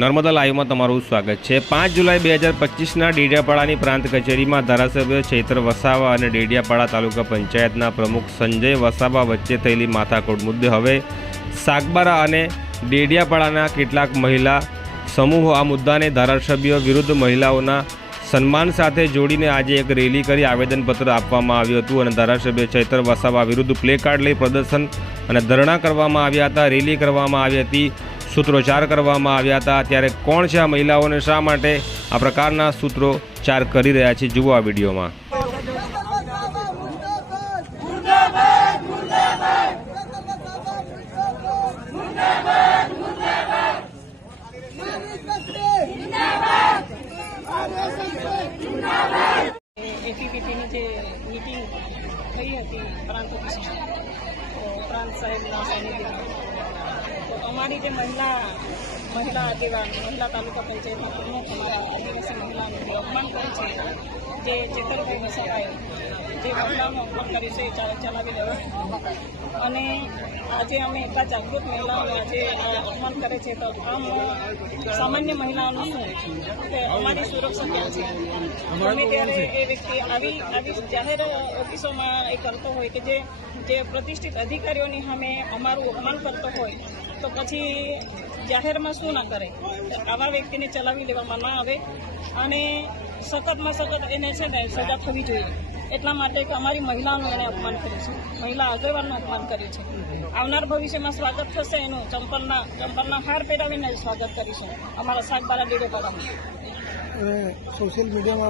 નર્મદા લાઈવમાં તમારું સ્વાગત છે. પાંચ જુલાઈ બે હજાર પચીસના ડેડિયાપાડાની પ્રાંત કચેરીમાં ધારાસભ્ય ચૈત્ર વસાવા અને ડેડિયાપાડા તાલુકા પંચાયતના પ્રમુખ સંજય વસાવા વચ્ચે થયેલી માથાકૂટ મુદ્દે હવે સાગબારા અને ડેડિયાપાડાના કેટલાક મહિલા સમૂહો આ મુદ્દાને ધારાસભ્ય વિરુદ્ધ મહિલાઓના સન્માન સાથે જોડીને આજે એક રેલી કરી આવેદનપત્ર આપવામાં આવ્યું હતું અને ધારાસભ્ય ચૈત્ર વસાવા વિરુદ્ધ પ્લેકાર્ડ લઈ પ્રદર્શન અને ધરણા કરવામાં આવ્યા હતા. રેલી કરવામાં આવી હતી. સૂત્રોચ્ચાર કરવામાં આવ્યા હતા. ત્યારે કોણ છે આ મહિલાઓને શા માટે આ પ્રકારના સૂત્રોચ્ચાર કરી રહ્યા છે? જુઓ આ વિડીયોમાં. એટીપીટીની થઈ હતી, પ્રાંત ઓફિસમાં સાહેબના સાનિધ્યમાં અમારી જે મહિલા મહિલા આગેવાન મહિલા તાલુકા પંચાયતના પ્રમુખ અમારા આદિવાસી મહિલાનું જે અપમાન કરે છે જે ચેતરભાઈ વસાવાએ જે મહિલાનું અપમાન કર્યું છે એ ચલાવી લેવા. અને આજે અમે એટલા જાગૃત મહિલાઓને આજે આ અપમાન કરે છે તો આમ સામાન્ય મહિલાઓનું શું? કે અમારી સુરક્ષા ક્યાં છે? ગમે ત્યારે એ વ્યક્તિ આવી આવી જાહેર ઓફિસોમાં એ કરતો હોય કે જે જે પ્રતિષ્ઠિત અધિકારીઓની સામે અમારું અપમાન કરતો હોય તો પછી જાહેરમાં શું ના કરે? આવા વ્યક્તિને ચલાવી લેવામાં ના આવે અને સખતમાં સખત એને છે ને સજા થવી જોઈએ. એટલા માટે કે અમારી મહિલાઓનું એણે અપમાન કર્યું છે. મહિલા આગેવાનનું અપમાન કર્યું છે. આવનાર ભવિષ્યમાં સ્વાગત થશે એનું. ચંપલના ચંપલના હાર પહેરાવીને સ્વાગત કરીશું. અમારા શાકબારા ડેડે સોશિયલ મીડિયામાં